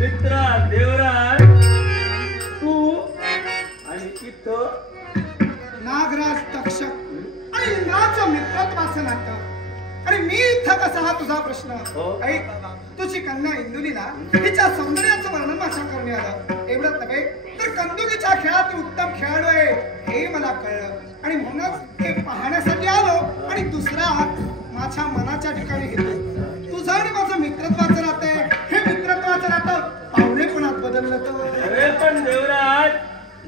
मित्रा देवराज तू आणि इथं नागराज तक्षक आणि इंद्राचं मित्रत्वाचं नातं. आणि मी इथं कसा हा तुझा प्रश्न. ऐक, तुझी कन्या इंदुलीला तिच्या सौंदर्याचं वर्णन माझ्या करण्यात आलं. एवढंच नव्हे तर कंदुकीच्या खेळात ती उत्तम खेळाडू आहे हे मला कळलं. आणि म्हणूनच हे पाहण्यासाठी आलो. आणि दुसरा माझ्या मनाच्या ठिकाणी घेतो. तुझं आणि माझं मित्रत्वाचं नातं आहे. हे मित्रत्वाचं नातं पाहुणेपणात बदललं तर. अरे पण देवराज,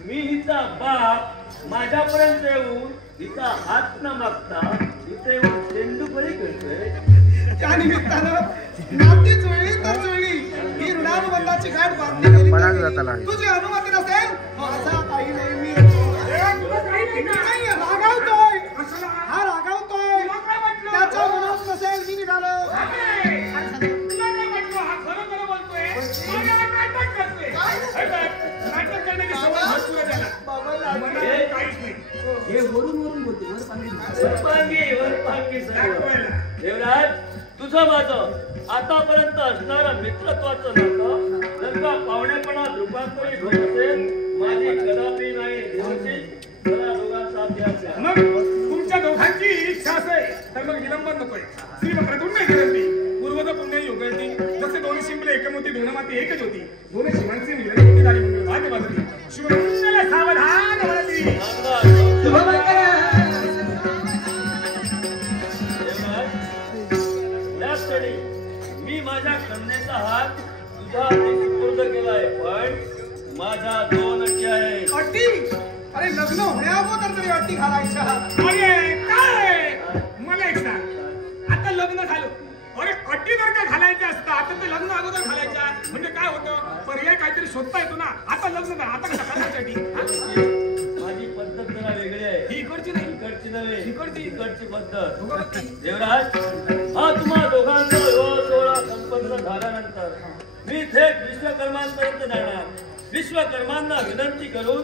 मी हिचा बाप माझ्यापर्यंत येऊन हिचा हात न मागता इथे येऊन चेंडूपरी करतोय. त्या निमित्तानं नाती जुळली तर जुळली. ही ऋणानुबंधाची गाठ बांधली गेली. तुझी अनुमती नसेल माझा काही नाही. मी रागावतोय. हा रागावतोय. त्याच्या मनात नसेल मी निघालो. देवराज, तुझं माझं आतापर्यंत असणारं मित्रत्वाचं नातं जर का पाहुणेपणात रूपांतरित होत असेल, माझी कदापि नाही देवाची जरा दोघांचा अभ्यास आहे. मग तुमच्या दोघांची इच्छा असेल तर मग विलंबन नकोय. श्री वक्रतुंड जयंती पूर्वज पुण्य योगयती. जसे दोन्ही शिंपले एकमोती दोन माती एकच होती. दोन्ही शिवांची मिळवणूक झाली म्हणून भाग्य बाजली. शुभमंगल सावधान वळती. मी माझ्या कन्येचा हात तुझ्या हाती सुपूर्द केलाय. पण माझ्या दोन अटी आहेत. अटी? अरे लग्न होण्याअगोदर तरी अटी घालायच्या. अरे काय मला एक सांग, आता लग्न झालं. अरे अटी जर का घालायच्या असतात तर ते लग्न अगोदर घालायच्या म्हणजे काय होतं, पर्याय काहीतरी शोधता येतो ना. आता लग्न करा, आता कशा घालायच्या अटी? माझी पद्धत जरा वेगळी आहे. ही इकडची नाही, इकडची नव्हे, इकडची पद्धत. दोघांची. देवराज, हा तुम्हा दोघांचा विवाह सोहळा संपन्न झाल्यानंतर मी थेट विश्वकर्मांपर्यंत जाणार. विश्वकर्मांना विनंती करून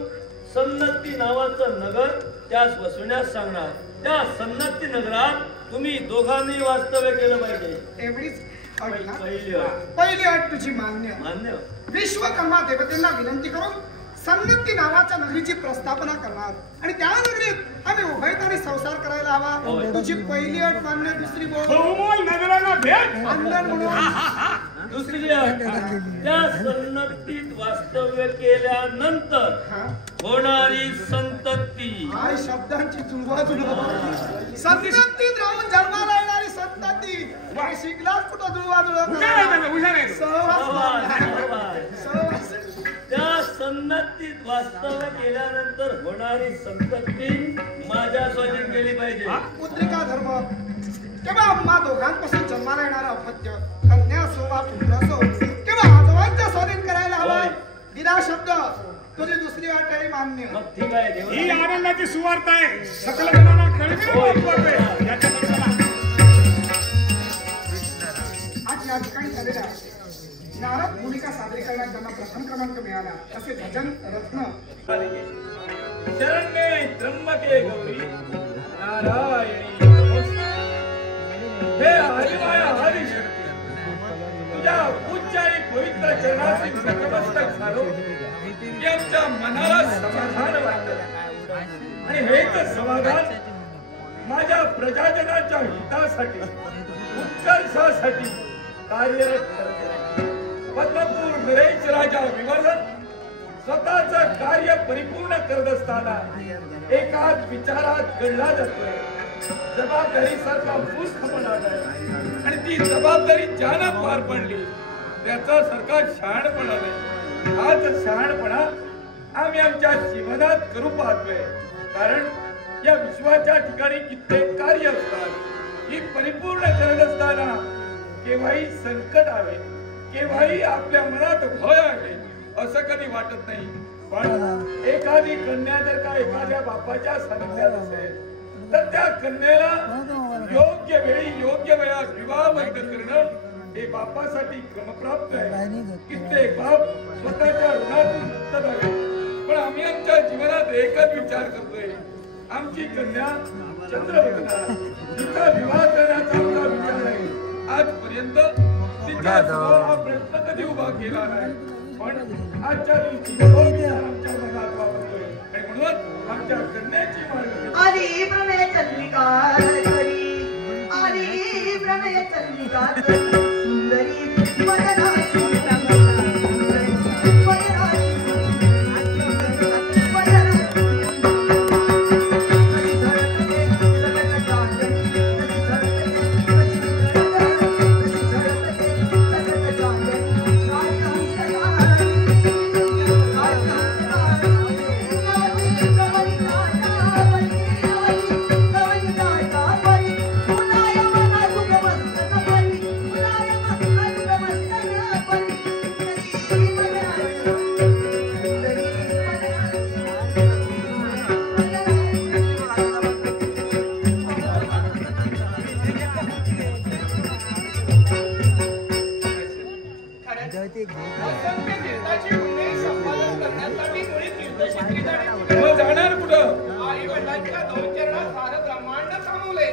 सन्नती नावाचं नगर त्यास वसवण्यास सांगणार. त्या सन्नती नगरात तुम्ही दोघांनी वास्तव्य केलं पाहिजे. एवढीच अट ना? पहिली अट. पहिली अट तुझी मान्य. मान्य. विश्वकर्मा देवतेंना विनंती करून सन्नती नावाच्या नगरीची प्रस्थापना करणार. आणि त्या नगरीत आम्ही उभयताने संसार करायला हवा. तुझी पहिली अट मान्य. दुसरी बोल. नगराला भेट अंगण म्हणून. दुसरी अट, त्या सन्नतीत वास्तव्य केल्यानंतर होणारी संतती. काय शब्दांची जुळवाजुळव. सन्नतीत राहून जन्माला येणारी संतती. शिकलाच कुठं जुळवाजुळव. सहवास. त्या सन्नतीत वास्तव्य केल्यानंतर होणारी संतती माझ्या स्वाधीन केली पाहिजे. पुत्रिका धर्म किंवा आम्हा दोघांपासून जन्माला येणारा अपत्य, कन्या असो वा पुत्र असो किंवा आजोबांचा स्वाधीन करायला हवा. दिला शब्द. तुझी दुसरी अट आहे मान्य. मग ठीक आहे. ही आनंदाची सुवार्ता आहे. सकल जणांना कळविणे वाटते. याच्या पक्षाला आज या ठिकाणी झालेल्या नारद भूमिका सादरीकरणात ज्यांना प्रथम क्रमांक मिळाला असे भजन रत्न शरण्ये त्र्यंबके गौरी नारायणी नमोस्तुते. हे हरिमाया हरिशक्ती, तुझ्या उच्च आणि पवित्र चरणाशी नतमस्तक झालो की आमच्या मनाला समाधान वाटतं. आणि हेच समाधान माझ्या प्रजाजनांच्या हितासाठी उत्कर्षासाठी कार्यरत ठरते. पद्मपूर नरेश राजा विवर्धन स्वतःचं कार्य परिपूर्ण करत असताना एकाच विचारात घडला जातोय. जबाबदारी सारखा पुष्प म्हणाला आणि ती जबाबदारी ज्यानं पार पडली त्याचा सारखा शहाणपणा नाही. हाच शहाणपणा आम्ही आमच्या जीवनात करू पाहतोय. कारण या विश्वाच्या ठिकाणी कित्येक कार्य असतात. ही परिपूर्ण करत असताना केव्हाही संकट आले, केव्हाही आपल्या मनात भय आले असं कधी वाटत नाही. पण एखादी कन्या जर का एखाद्या बापाच्या सानिध्यात असेल तर त्या कन्याला योग्य वेळी योग्य वेळात विवाहबद्ध करणं हे बापासाठी क्रमप्राप्त आहे. कित्येक बाप स्वतःच्या ऋणातून मुक्त झाले. पण आम्ही आमच्या जीवनात एकच विचार करतोय, आमची कन्या चंद्रवदना तिचा विवाह करण्याचा आमचा विचार आहे. आजपर्यंत तिच्या समोर हा प्रश्न कधी उभा केला नाही. पण आजच्या दिवशी आमच्या मनात वापरतोय आणि म्हणून आमच्या कन्याची मागणी आली प्रमेय चंद्रिका करी, आली प्रमेय चंद्रिका करी, सुंदरी वदनाची जाणार कुठं? आई वडिलांच्या दोन सारं ब्रह्मांड सामावलंय.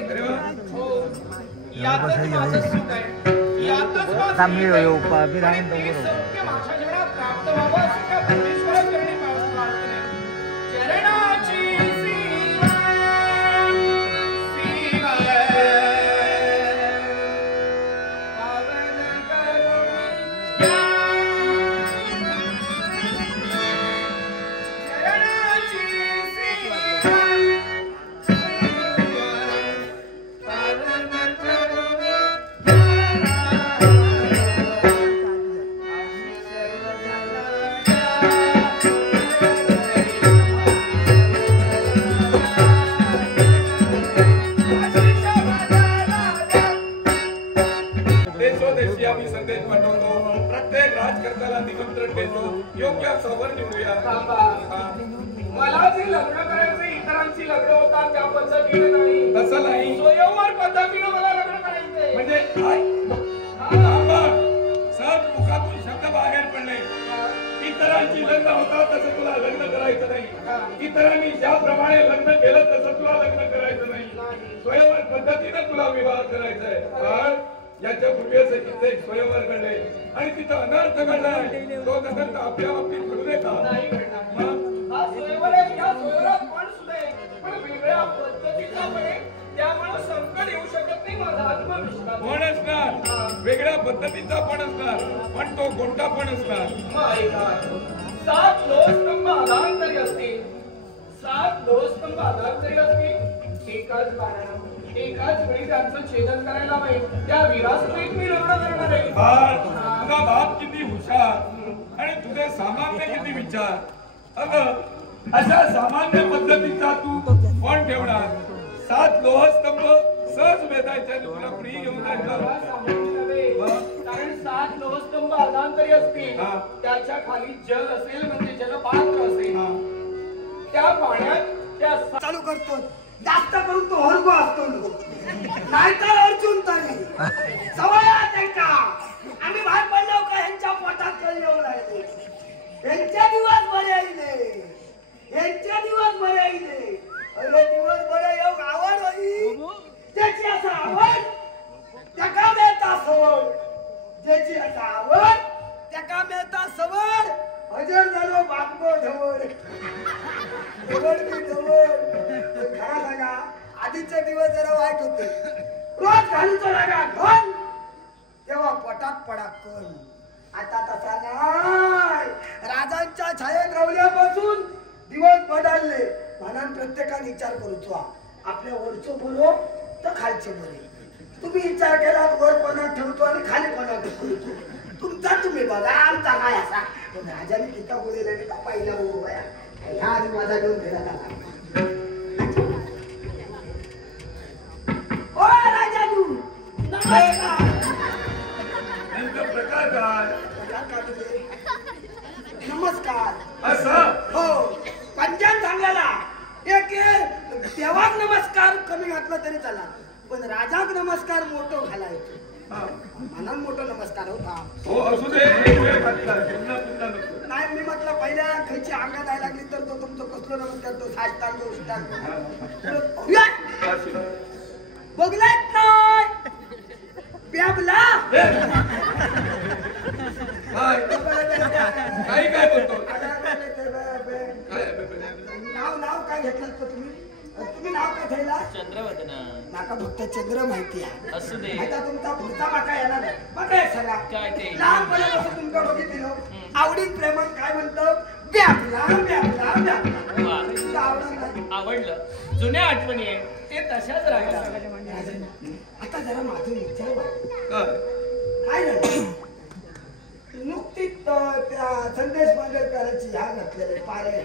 यातच माझं सुख आहे, यातच माझ्या जीवनात प्राप्त व्हावं असं त्या परमेश्वराचरणी प्रार्थना. चरणाची सेवा, सेवा पावन करुणी चरणाची सेवा देशोदेशी आम्ही संदेश पाठवतो. प्रत्येक राजकर्त्याला निमंत्रण देतो. योग्य सवर निवडूया. मला जे लग्न करायचे इतरांची लग्न होतात त्या पद्धतीने नाही, तसं नाही. स्वयंवर पद्धतीने मला लग्न करायचंय. म्हणजे सहज मुखातून शब्द बाहेर पडले. इतरांची लग्न होतात तसं तुला लग्न करायचं नाही. इतरांनी ज्याप्रमाणे लग्न केलं तसं तुला लग्न करायचं नाही. स्वयंवर पद्धतीने तुला विवाह करायचा आहे. पण याच्या पूर्वी असे कित्येक स्वयंवर घडले आणि तिथं अनर्थ घडलाय. तो अनर्थ आपल्या बाबतीत घडू नये का? नाही घडणार. हा स्वयंवर आहे, या स्वयंवरात पण सुद्धा आहे, पण वेगळ्या पद्धतीचा पण आहे. त्यामुळे संकट येऊ शकत नाही. माझा आत्मविश्वास पण असणार, वेगळ्या पद्धतीचा पण असणार, पण तो कोणता पण असणार. सात लोहस्तंभ आधारांतरी असतील, सात लोहस्तंभ आधारांतरी असतील. एकाच बाणानं एकाच वेळी त्यांचं छेदन करायला पाहिजे. त्या वीरासहित मी लग्न करणार आहे. तुझा बाप किती हुशार आणि तुझे सामान्य किती विचार. अगं अशा सामान्य पद्धतीचा तू पण ठेवणार. सात लोहस्तंभ सहज वेदायच्या तुला पुढे घेऊन कारण सात लोहस्तंभ आधारांतरी असतील. त्याच्या खाली जल असेल म्हणजे जलपात्र असेल. त्या पाण्यात त्या चालू करतो. जास्त करून तो हरगो असतो, नाहीतर अर्जुन तरी सवय त्यांच्या. आम्ही बाहेर पडलो का ह्यांच्या पोटात कल येऊ लागले. यांचे दिवस बरे आले, यांचे दिवस बरे आले. अरे दिवस बरे येऊ आवड होई. त्याची असं आवड त्याका मिळता सवड, ज्याची असं आवड त्याका मिळता सवड. हजर झालो बापगो ढवळ, ढवळ मी ढवळ. खरा सांगा, आधीचे दिवस जरा वाईट होते. रोज घालूचा लागा घन, तेव्हा पोटात पडा कण. आता तसा नाही. राजांच्या छायेत रावल्यापासून दिवस बदलले. म्हणून प्रत्येकाने विचार करूचा, आपल्या वरचं बरो तर खालचे बरे. तुम्ही विचार केला वर कोणात ठेवतो आणि खाली कोणात ठेवतो. तुमचा तुम्ही बघा, आमचा काय असा. राजाने किता बोलेला नाही का पहिला बरोबर. ह्या आधी माझा घेऊन फिरत आला. ओ राजानू नमस्कार. तुझा प्रकार काय? नमस्कार असं हो पंचांग सांगायला एक देवाक नमस्कार कमी घातला तरी चला पण राजाक नमस्कार मोठं घालायचं म्हणून मोठं नमस्कार होता हो असू दे एक वेळ घातला पुन्हा पुन्हा नको नाही मी म्हटलं पहिल्या खायची अंगात यायला लागली तर तो तुमचं कसलं नमस्कार तो साष्टांग बघलायत नाही प्याबला काय काय बोलतो नाव काय घेतलं तुम्ही नाव काय ठेवला चंद्रवदना नाका फक्त चंद्र माहिती आहे असू दे आता तुमचा पुढचा माका येणार नाही मग काय सगळा काय ते लहानपणापासून तुमच्या डोक्यात दिलं आवडीत प्रेमात काय म्हणतो प्याबला प्याबला प्याबला तुमचं आवडत नाही आवडलं जुन्या आठवणी आहे ते तशाच राहिल्या आता जरा माझं विचार काय काय झालं नुकतीच त्या संदेश मांडरकरांची ह्या घातलेले पारे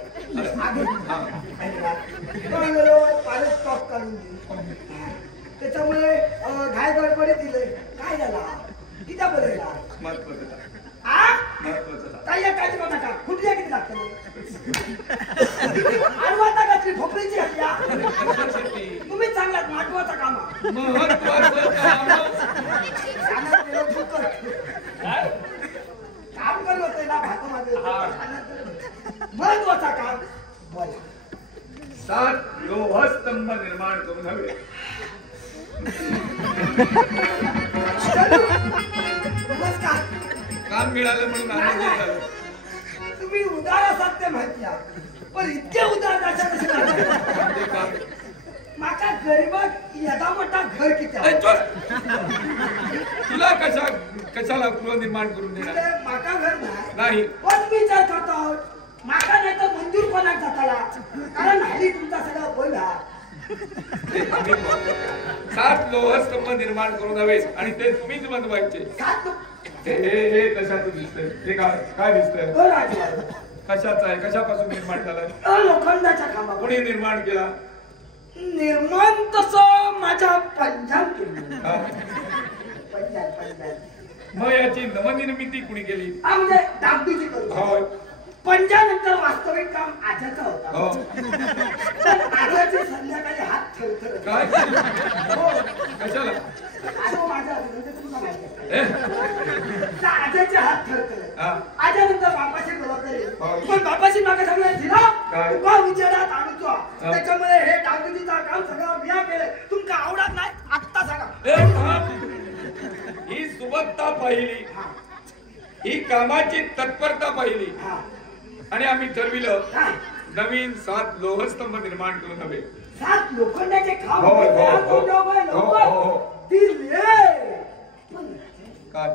पारे स्टॉक काढून दिली त्याच्यामुळे घाय गडबडी दिले काय झाला किती बरेला काय काय नका कुठल्या किती लागतं आडवाता घातली भोपळीची हल्ल्या तुम्ही चांगलात महत्वाचा कामा काम करत होते ना भातामध्ये महत्वाचा काम बोला 7 लोहस्तंभ निर्माण करून हवे नमस्कार काम मिळालं म्हणून आनंद झाला तुम्ही उदार असाल ते माहिती आहे पण इतके उदार कशा माका गरीबात यदा मोठा घर किती आहे तुला कशाला गृहनिर्माण करून देणार माका घर नाही पण विचार करतो माका नाही तर मंजूर कोणाक जाताला कारण हल्ली तुमचा सगळा बोला 7 लोहस्तंभ निर्माण करून हवे आणि ते तुम्हीच बनवायचे हे कशाचं दिसतंय ते काय दिसतंय कशाचं आहे कशापासून निर्माण झालं लोखंडाच्या खांबा कोणी निर्माण केला निर्माण तसं माझ्या पंजाब केलं मग याची नवनिर्मिती कुणी केली म्हणजे डागडुजी करू होय पंजानंतर वास्तविक काम आजाचा होता हो आजाची संध्याकाळी हात ठेवतो काय कशाला आजो माझा म्हणजे तुला माहिती आहे आजाचे हात ठेवतो आजानंतर बापाशी जबाबदारी पण बापाशी मागे सगळं दिला तुका विचारात आणतो त्याच्यामुळे हे डागडुजीचा काम सगळं बिया केलं तुमका आवडत नाही आत्ता सांगा ही सुबत्ता पाहिली ही कामाची तत्परता पाहिली आणि आम्ही ठरविलं नवीन 7 लोहस्तंभ निर्माण करून हवे 7 लोखंडाचे खांब काय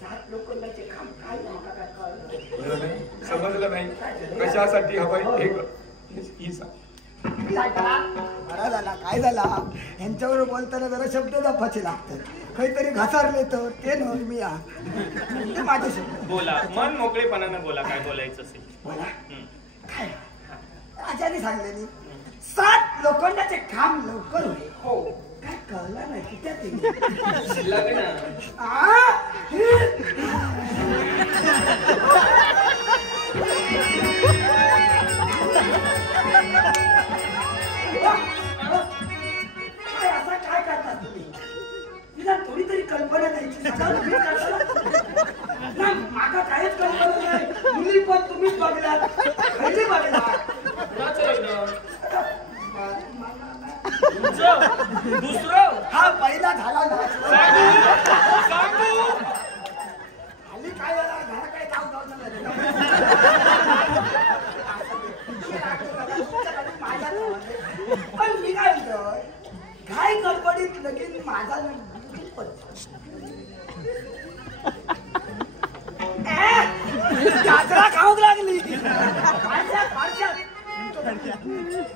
सात लोखंडाचे खांब काय समजलं नाही कशासाठी हवंय हे बरा झाला काय झाला यांच्यावर बोलताना जरा शब्द जपाचे लागतात काहीतरी घसारले तर ते न मी माझे शब्द बोला मन मोकळेपणानं बोला काय बोलायचं असेल बोला काय आचार्य सांगलेली 7 लोखंडाचे खांब लवकर होईल हो काय कळलं नाही की त्यात लग्न असं काय करता तुम्ही तिला थोडी तरी कल्पना द्यायची माका काहीच कल्पना नाही मुली पण तुम्हीच बघलात खरी बघलात दुसरं हा पहिला झाला ना हल्ली काय झाला घरा काय काम पण मी काय म्हणतोय काय गडबडीत लगेच माझा गाजरा खाऊक लागली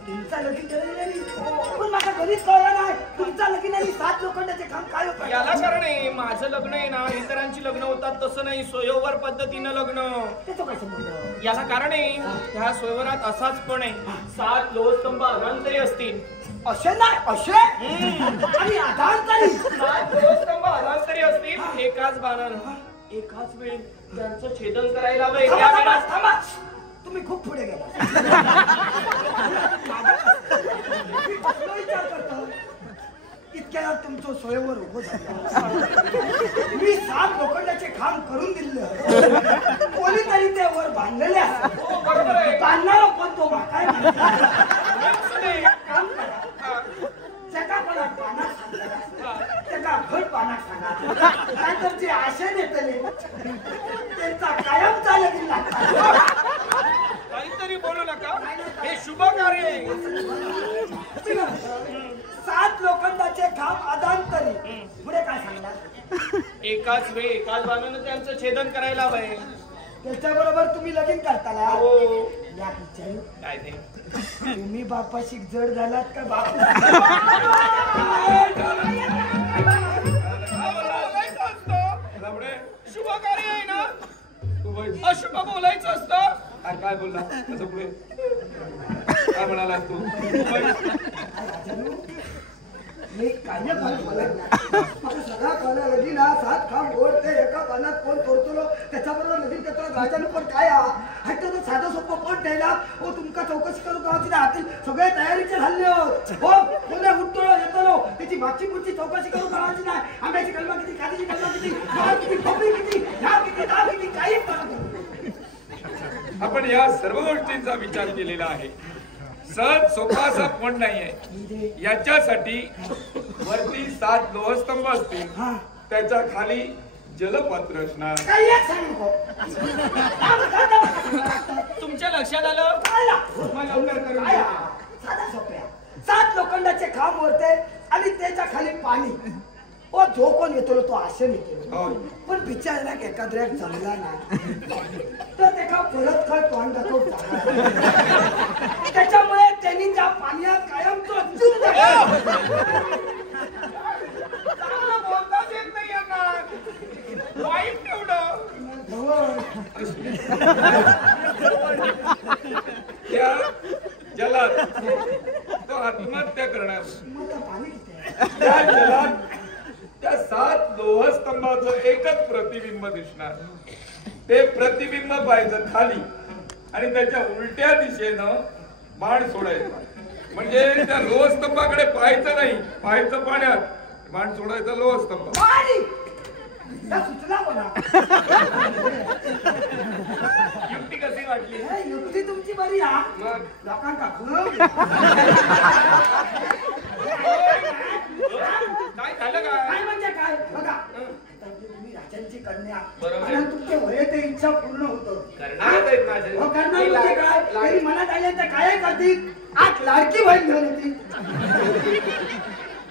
तुमचा लगीन पण माझ्या घरीच कळलं नाही तुमचा लगीन आणि 7 लोखंडाचे काम काय होतं याला कारण आहे माझं लग्न आहे ना इतरांची लग्न होतात तसं नाही, स्वयंवर पद्धतीनं लग्न. याला कारण आहे ह्या स्वयंवरात असाच पण आहे, 7 लोहस्तंभ अधांतरी असतील. असे नाही असे आणि अधांतरी 7 लोहस्तंभ अधांतरी असतील. एकाच बाणानं एकाच वेळी त्यांचं छेदन करायला हवंय. थांबा. तुम्ही खूप पुढे गेला. विचार करतो इतक्या तुमचं स्वयंवर उभं झालं. मी 7 लोखंडाचे खांब करून दिलं, कोणीतरी ते वर बांधलेले असतात. बांधणार पण तो काय काम करा, त्याचा मला पाना सांगा, त्याचा घट पाना सांगा, नाहीतर जे आशे नेतले त्यांचा कायम चालत लागला. काहीतरी बोलू नका, हे शुभ कार्य आहे. 7 लोखंडाचे खांब अधांतरी. पुढे काय सांगणार? एकाच वेळी एकाच बाणानं त्यांचं छेदन करायला हवंय. त्याच्याबरोबर तुम्ही लगीन करताना हो. या विचारू काय ते तुम्ही बापाशी जड झालात का बापू? शुभ कार्य आहे ना, अशुभ बोलायचं असतं. काय बोलला असं पुढे काय म्हणाला तू? मी काय मला सगळा कळला लगीन 7 खांब ओढते एका पानात कोण तोडतो त्याच्याबरोबर लगीन करतो. राजानं पण काय हट्ट तो साधं सोपं कोण द्यायला हो तुमका चौकशी करू गावाची राहतील सगळे तयारीचे झाले हो. कोणी उठतो येतो त्याची मागची पुढची चौकशी करू करायची नाही. आंब्याची कलमा किती, कांद्याची कलमा किती, किती, खोबरी किती, नाव किती, दाव किती, काही आपण या सर्व गोष्टींचा विचार केलेला आहे. सहज सोपा असा पण नाहीये. याच्यासाठी वरती 7 लोहस्तंभ असतील, त्याच्या खाली जलपात्र असणार. तुमच्या लक्षात आलं? साधा सोप्या 7 लोखंडाचे खांब वरते आणि त्याच्या खाली पाणी. ओ जो कोण येतो तो आशे येतो, पण बिचारा एखाद्या जमला नाही तर त्याला परत काय तोंड दाखवत. त्याच्यामुळे त्यांनी ज्या पाण्यात कायम तो बोलताच येत नाही यांना. वाईट तेवढं त्या जलात तो आत्महत्या करणार. त्या जलात त्या 7 लोहस्तंभाचं एकच प्रतिबिंब दिसणार. ते प्रतिबिंब पाहायचं खाली आणि त्याच्या उलट्या दिशेनं बाण सोडायचं. म्हणजे त्या लोहस्तंभाकडे पाहायचं नाही, पाहायचं पाण्यात, बाण सोडायचा लोहस्तंभ. युक्ती कशी वाटली? युक्ती तुमची बरी हा. मग लोकांका काय झालं काय? काय म्हणजे काय बघा, तुम्ही राजांची कन्या बरोबर. आणि तुमचे वय ते इच्छा पूर्ण होतं. करणार आहेत माझे. हो करणार म्हणजे काय? तरी मनात आल्यानंतर काय करतील? आज लाडकी बहीण घेऊन येतील,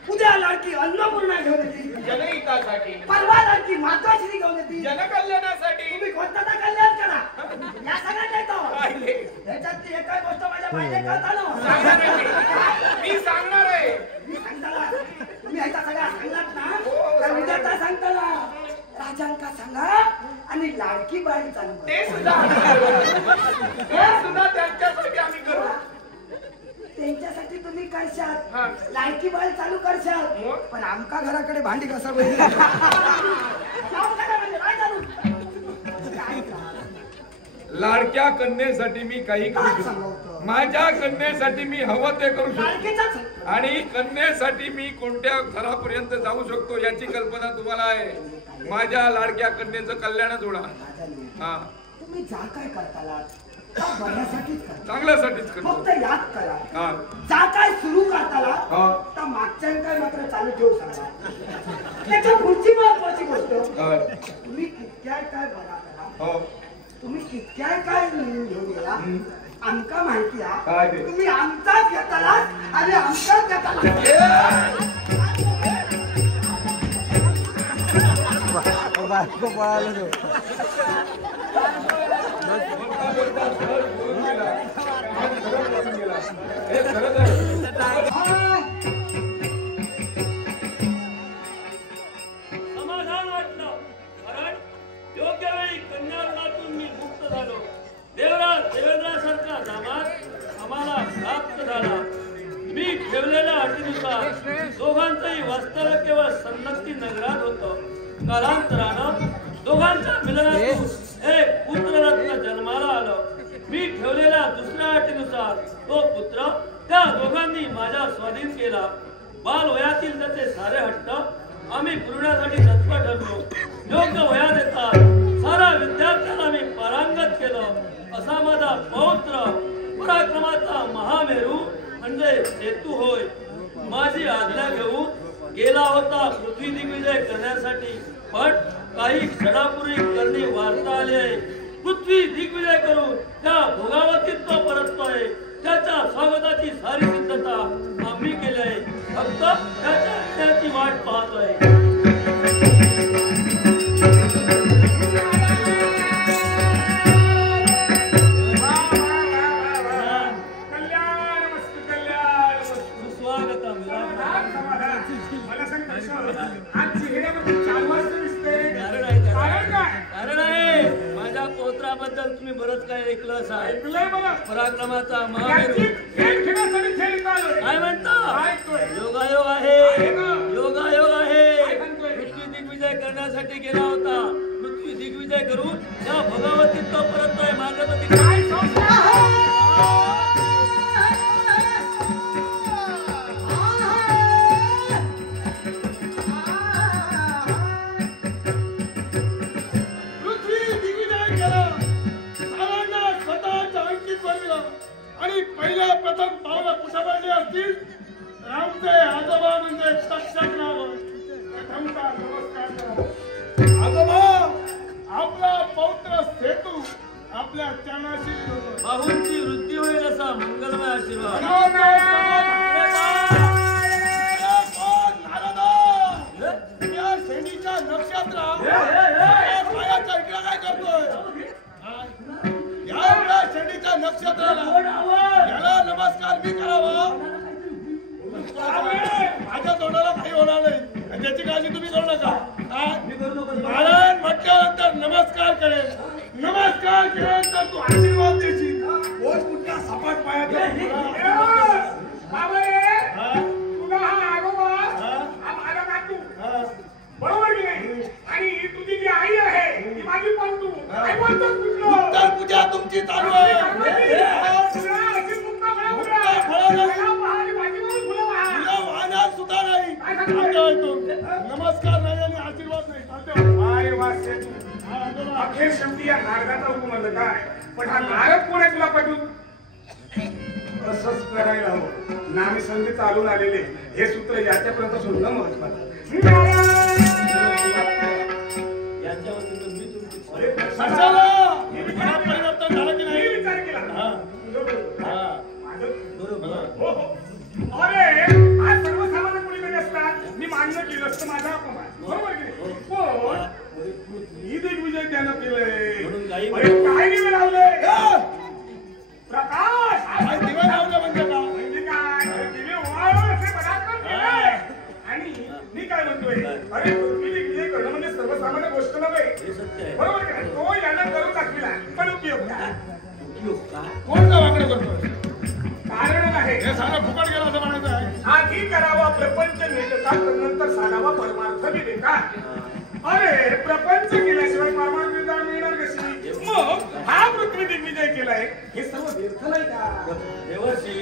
उद्या लाडकी अन्नपूर्णा घेऊन येतील, जनहितासाठी, परवा लाडकी मातोश्री घेऊन येतील. जनकल्याणासाठी तुम्ही कोणता कल्याण करा या सगळ्यात येतो. पाहिले. त्याच्यातली एकच गोष्ट माझ्या पाहिजे कळता सांगणार आहे मी सांगणार आहे. मी सांगताना तुम्ही ह्याचा सगळा सांगलात ना तर उद्याचा सांगताना राजांका सांगा आणि लाडकी बाई चालू करा. ते सुद्धा त्यांच्यासाठी आम्ही करू. त्यांच्यासाठी तुम्ही करशाल, हा. लाडकी बाई चालू करशाल, मग? पण आमका घराकडे भांडी कसा बहिणी लाडक्या कन्येसाठी मी काही करू शकतो. माझ्या कन्येसाठी मी हवं ते करू शकतो लाडकीचाच आणि कन्येसाठी मी कोणत्या घरापर्यंत जाऊ शकतो याची कल्पना तुम्हाला आहे. माझ्या लाडक्या कन्येचं कल्याणच होणार. हा, तुम्ही जा काय करताला बऱ्यासाठीच करा, चांगल्यासाठीच करतो. फक्त याद करा. हा, जा काय सुरू करताला हा. तर मागच्या काय मात्र चालू ठेवू सांगा. त्याच्या पुढची महत्वाची गोष्ट हा. तुम्ही कितक्या काय बघा करा, हो. तुम्ही कितक्या काय घेऊन गेला आमका माहिती काय आहे. ते? तुम्ही आमचाच घेताला आणि आमचाच घेताला. हे खरंच आहे. समाधान कालांतरानं दोघांच्या मिलनातून एक पुत्ररत्न जन्माला आलं. मी ठेवलेल्या दुसऱ्या अटीनुसार तो पुत्र त्या दोघांनी माझ्या स्वाधीन केला. बालवयातील त्याचे सारे हट्ट आम्ही पुरवण्यासाठी तत्पर ठरलो. योग्य वयात येतात सारा विद्यार्थ्यांना मी पारंगत केलं. असा माझा पौत्र पराक्रमाचा महामेरू म्हणजे सेतू होय. माझी आज्ञा घेऊन गेला होता पृथ्वी दिग्विजय करण्यासाठी, पण काही क्षणापूर्वी करणी वार्ता आली आहे. पृथ्वी दिग्विजय करून त्या भोगावतीत तो परततोय. त्याच्या स्वागताची सारी सिद्धता आम्ही केली आहे. फक्त त्याच्या येण्याची वाट पाहतोय. पोत्राबद्दल तुम्ही बरंच काय ऐकलं असाल. पराक्रमाचा महामेरू काय म्हणतो? योगायोग आहे, योगायोग आहे. पृथ्वी दिग्विजय करण्यासाठी गेला होता. पृथ्वी दिग्विजय करून त्या भगवतीत तो परततोय. माझ्यापती काय आणि पहिल्या प्रथम पावलं कुठं पडली असतील? रामचे आजोबा म्हणजे तक्षक नाव. प्रथमतः नमस्कार करा. आजोबा, आपला पौत्र सेतू आपल्या चरणाशी बाहूंची वृद्धी होईल असा मंगलमय आशीर्वाद. या शेणीच्या नक्षत्रा पायाच्या इकडे काय करतोय? या शेणीच्या नक्षत्राला याला नमस्कार मी करावा? माझ्या तोंडाला काही होणार नाही, त्याची काळजी तुम्ही करू नका. महाराज म्हटल्यानंतर नमस्कार करेल. नमस्कार केल्यानंतर तू आशीर्वाद देशील. कोण कुठल्या सपाट पायाचा बरोबर की नाही? आणि तुझी जी आई आहे ती माझी पण तू काय बोलतोस? उत्तर पूजा तुमची चालू आहे. सुद्धा नाही. नमस्कार नाही आणि आशीर्वाद नाही. अखेर शेवटी या नारदाचा हुकूम आलं काय? पण हा नारद कोण आहे तुला पटून? असंच करायला हवं. नामी संधी चालून आलेले हे सूत्र याच्यापर्यंत सोडणं महत्वाचं. परिवर्तन झालं की नाही विचार केला. अरे आज सर्वसामान्य कोणीकडे असतात. मी मान्य केलं असतं माझा अपमान. बरोबर की नाही? मी दिग्विजय त्यानं केलंय. काय दिवे लावलंय? प्रकाश दिवे लावलं म्हणजे का? म्हणजे काय? दिवे ओवाळून असे पदार्थ केले. आणि मी काय म्हणतोय? अरे पृथ्वी दिग्विजय करणं म्हणजे सर्वसामान्य गोष्ट नव्हे. बरोबर की नाही? तो यानं करून दाखविला, पण उपयोग काय? कोणता वाकडं करतोय? कारण आहे हे सारा फुकट गेला असं म्हणायचं आहे. आधी करावा प्रपंच निष्ठा, नंतर साधावा परमार्थ विवेक. अरे प्रपंच केल्याशिवाय परमार्थ विवेक मिळणार कशी? मग हा पृथ्वी दिग्विजय केलाय हे सर्व व्यर्थ नाही का? देवर्षी,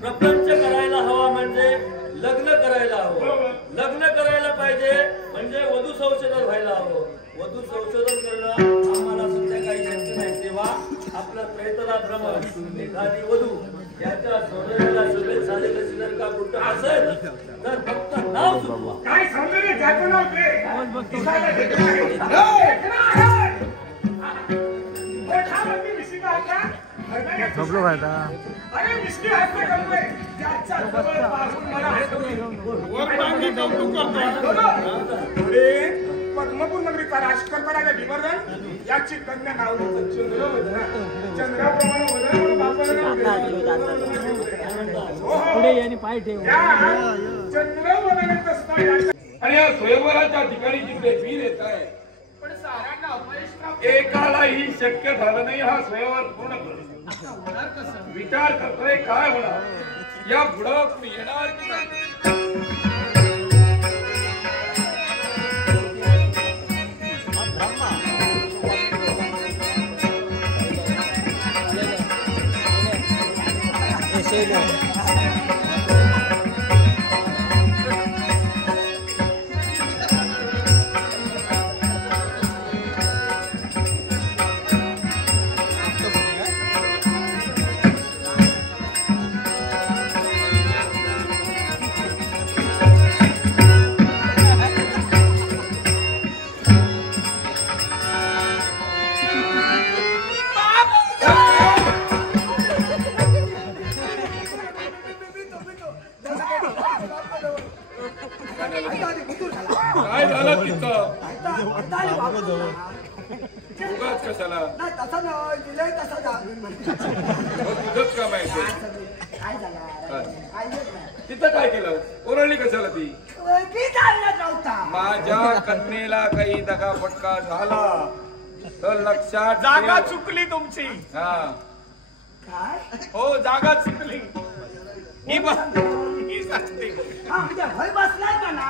प्रपंच करायला हवा म्हणजे लग्न करायला हवं. लग्न करायला पाहिजे म्हणजे वधू संशोधन व्हायला हवं. वधू संशोधन करणं आम्हाला सध्या काही शक्य नाही. तेव्हा आपल्या प्रयत्नाला भ्रमण एखादी वधू याच्या सौंदर्याला सगळे साधे कशी जर का कुठं असेल तर फक्त नाव सुचवा. काय सौंदर्य ज्याचं नाव ते अरे मिस्टी हस्त करतोय त्याच्या जवळ पासून मला पद्मपूर नगरीचा राजकर्ता राजा विवर्धन याची कन्या नाव चंद्रवदना. चंद्राप्रमाणे वदन आणि या स्वयंवराच्या ठिकाणी जिथे वीर येत आहे पण साऱ्यांना अपयश एकालाही शक्य झालं नाही हा स्वयंवर पूर्ण करणं. विचार करतोय काय होणार? या पुढं येणार की नाही? काय झालं तिथं उगाच कशाला तसा ना दिलंय तसा तुझंच काम आहे तिथं काय केलं ओरडली कशाला ती माझ्या कन्येला काही दगाफटका झाला तर लक्षात जागा ठेव. चुकली तुमची. हा हो जागा चुकली. ही सांगते बसलाय का ना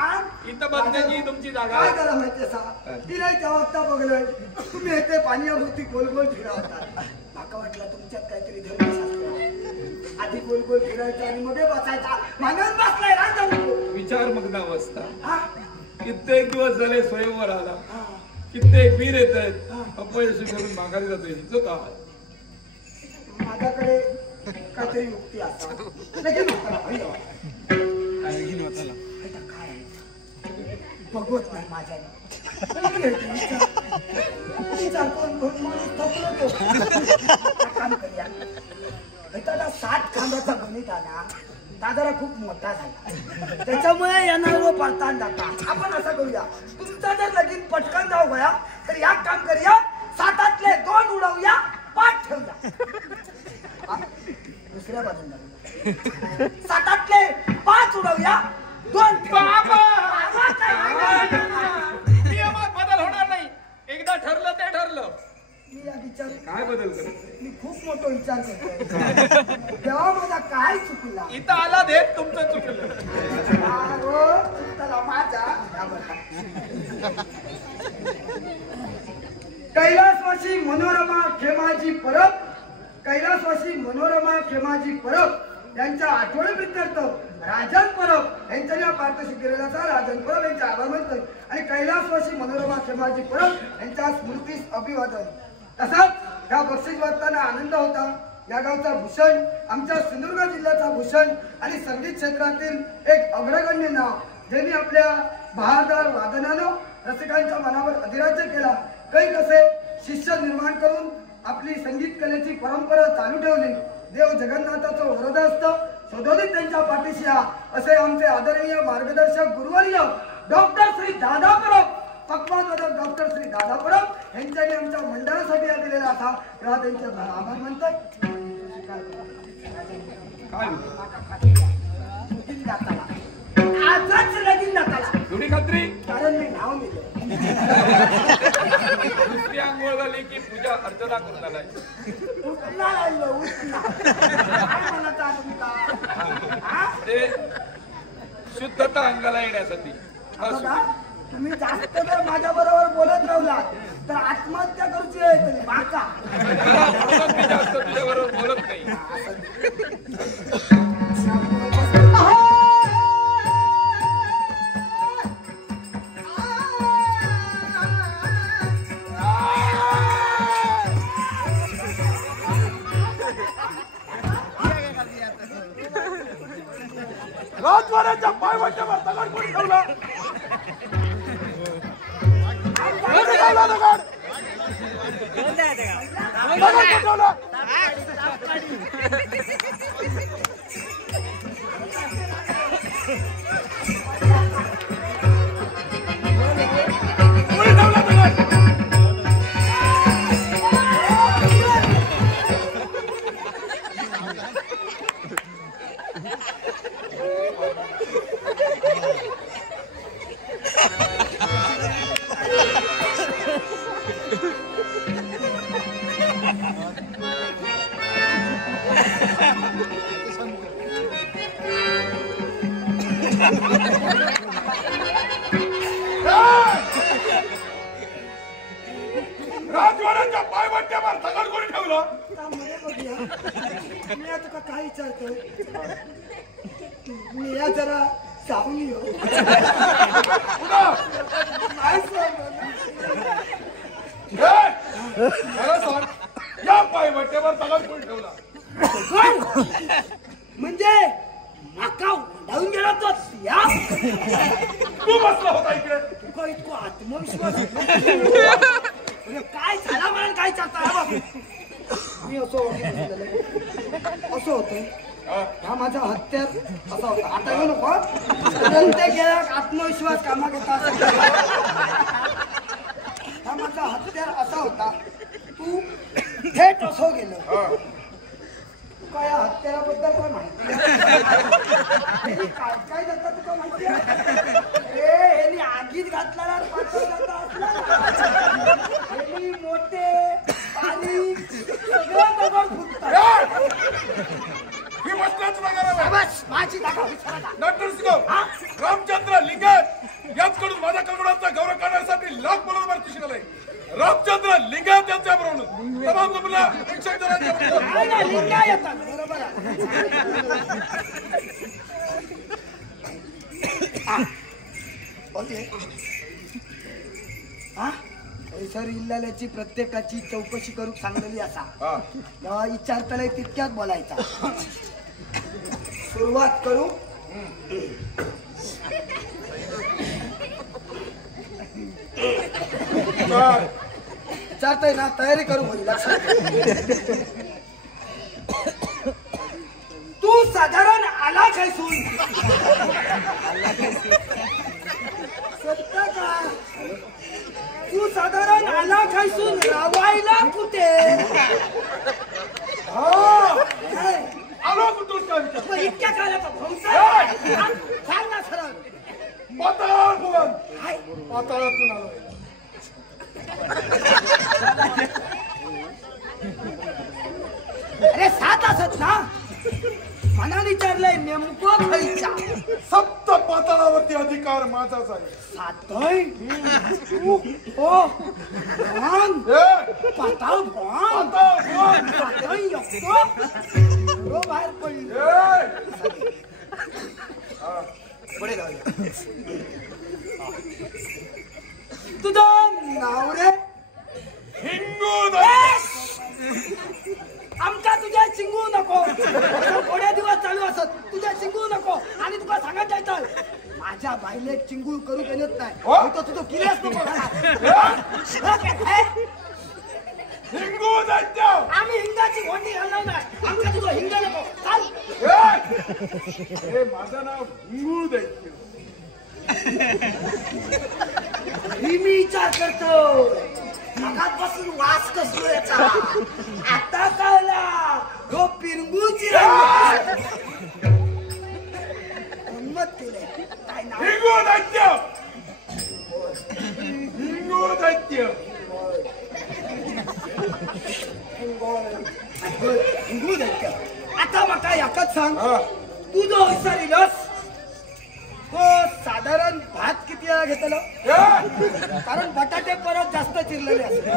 इथं बसण्याची तुमची जागा. काय झालं माहितीये सा तिला तेव्हा बघलोय तुम्ही येते पाण्याभोवती गोल गोल फिरवता माका वाटलं तुमच्यात काहीतरी धर्मशास्त्र आधी गोल गोल फिरायचं आणि मग बसायचा म्हणून बसलाय ना विचार मग्न अवस्था हा कित्येक दिवस झाले स्वयंवर आला कित्येक वीर येत आहेत अपयशी करून माघारी जातोय हिचं काय माझ्याकडे काहीतरी युक्ती असतात लगेच बघवत नाही माझ्याने काम करूया 7 खांबाचा गणित आला हा जरा खूप मोठा झाला त्याच्यामुळे येणार व पडताना जाता आपण असं करूया तुमचा जर लगीन पटकन जाऊ गया तर या काम करूया 7तले 2 उडवूया 5 ठेवूया दुसऱ्या बाजूला 7तले 5 उडवूया 2 नियमात बदल होणार नाही. एकदा ठरलं ते ठरलं. मी या विचार काय बदल करत मी खूप मोठा विचार करतोय तेव्हा माझा काय चुकला इथं आला देत तुमचं चुकलं. चला माझा कैलासवासी मनोरमा खेमाजी परब कैलासवासी मनोरमा खेमाजी परब यांच्या आठवणीप्रित्यर्थ राजन परब यांच्या या पार्थसिद्धीचा राजन परब यांचे आभार मानतोय आणि कैलासवासी मनोरमा खेमाजी परब यांच्या स्मृतीस अभिवादन. तसाच या बक्षीस वाटताना आनंद होता. या गावचा भूषण आमच्या सिंधुदुर्ग जिल्ह्याचा भूषण आणि संगीत क्षेत्रातील एक अग्रगण्य नाव ज्यांनी आपल्या बहारदार वादनानं रसिकांच्या मनावर अधिराज्य केला. काही कसे शिष्य निर्माण करून आपली संगीत कलेची परंपरा चालू ठेवली. देव जगन्नाथाचं वरद असतं सदोदित त्यांच्या पाठीशी असे आमचे आदरणीय मार्गदर्शक गुरुवर्य डॉक्टर श्री दादा परब पक्वादक डॉक्टर श्री दादा परब यांच्यानी आमच्या मंडळासाठी दिलेला असा तेव्हा त्यांचे आभार मानतोय. आजच लगीन जाताला थोडी खात्री कारण मी नाव दिलं दुसरी आंघोळ झाली की पूजा अर्चना करून आलाय. उठला राहिलो उठला काय म्हणता तुमचा ते शुद्धता अंगाला येण्यासाठी बघा तुम्ही जास्त जर माझ्या बरोबर बोलत राहिला तर आत्महत्या करूची आहे तुम्ही बाका म्हणून मी जास्त तुझ्याबरोबर बोलत नाही. राजवाड्याच्या पायवाट्यावर दगड कोणी ठेवला? कोणी ठेवला दगड? दगड कोणी ठेवला? कोणी ठेवला दगड? राजवाड्याच्या पायवट्यावर दगड कोणी ठेवलं? मध्ये बघूया. मी आता का काय विचारतोय? मी या जरा जाऊन येऊ. काय खरं सांग, या पायवट्यावर दगड कोणी ठेवला? म्हणजे माका उडावून गेला तो या तू बसला होता इकडे. तुका इतको आत्मविश्वास काय झाला म्हणून काय चालतं मी असं होतं हा माझा हत्यार असा होता. आता येऊ नको प्रत्येक गेला आत्मविश्वास कामा घेता. हा माझा हत्यार असा होता. तू थेट असं गेलं. तुका या हत्याराबद्दल काय माहिती काय काय जाता तुका माहिती आहे? हे आगीत घातला हे मोठे बारीक सगळं दगड फुटतात. मी बसलाच वगैरे बस माझी जागा नटरसिंह रामचंद्र लिंगायत याचकडून माझ्या कल्पनाचा गौरव करण्यासाठी लाख बरोबर शिकलाय. रामचंद्र लिंगायत यांच्या बरोबर तमाम जमला शिक्षक जणांच्या लिंगायत बरोबर सर इल्ल्याची प्रत्येकाची चौकशी करून सांगलेली असा तेव्हा विचारतले तितक्यात बोलायचा. सुरुवात करू. विचारतोय ना तयारी करू होईल. तू साधारण आला खायसून सत्य का? तू साधारण आला खायसून रावायला कुठे? हो आलो कुठून काय विचार? इतक्या काळाचा सांग ना सरळ. पाताळ भुवन हाय पाताळातून आलोय. अरे 7 असत ना मला विचारलंय नेमकं खायचा. सप्त पाताळावरती अधिकार माझाच आहे. 7 हो पाताळ भगवान पाताळ येतो बाहेर पडली. पुढे जाऊया. तुझं नाव रे? हिंगू आमच्या तुझ्या चिंगू नको. थोड्या दिवस चालू असत तुझ्या चिंगू नको. आणि तुला सांगत जायचं माझ्या बाईले चिंगू करू देत नाही. तो तुझं किलेच नको. हिंगू दैत्य आम्ही हिंगाची भोंडी घालणार नाही. आमच्या तुझं हिंग नको. चाल. हे माझं नाव हिंगू दैत्य. मी विचार करतो मगापासून वास कसलो याचा. आता कळला हो पिरंगूची गंमत केले. काय नाव? हिंगू दैत्य हिंगू दैत्य. हिंगू दैत्य. आता मका एकच सांग तू जो विचारिलस तो साधारण भात किती वेळा घेतलं? कारण बटाटे परत जास्त चिरलेले असते.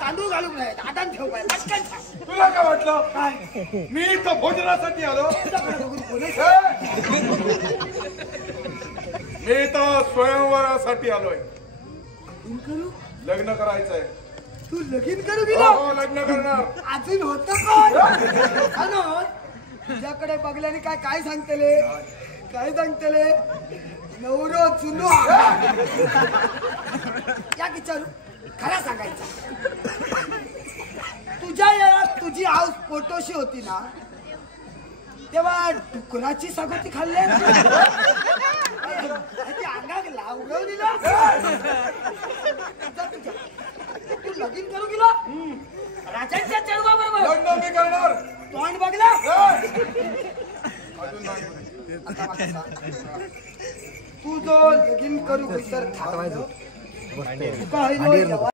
तांदूळ घालून नाही आदान ठेव पाहिजे. पटकन सांग. तुला काय वाटलं? काय मी इथं भोजनासाठी आलो? मी इथं स्वयंवरासाठी आलोय. लग्न करायचंय. तू लगीन करू दिला? हो लग्न करणार. अजून होत तुझ्याकडे बघल्याने काय काय सांगतेले? काय सांगतेले? नवरो चुनो या विचारू खरा सांगायचा. तुझ्या वेळात तुझी हाऊस पोटोशी होती ना तेव्हा कुणाची सगोती खाल्ले? अंगाक लावलं दिलं. तू लगीन करू गेला राजांच्या चढवा बरोबर. लग्न मी करणार. तोंड बघला. तू जो लगीन करू तर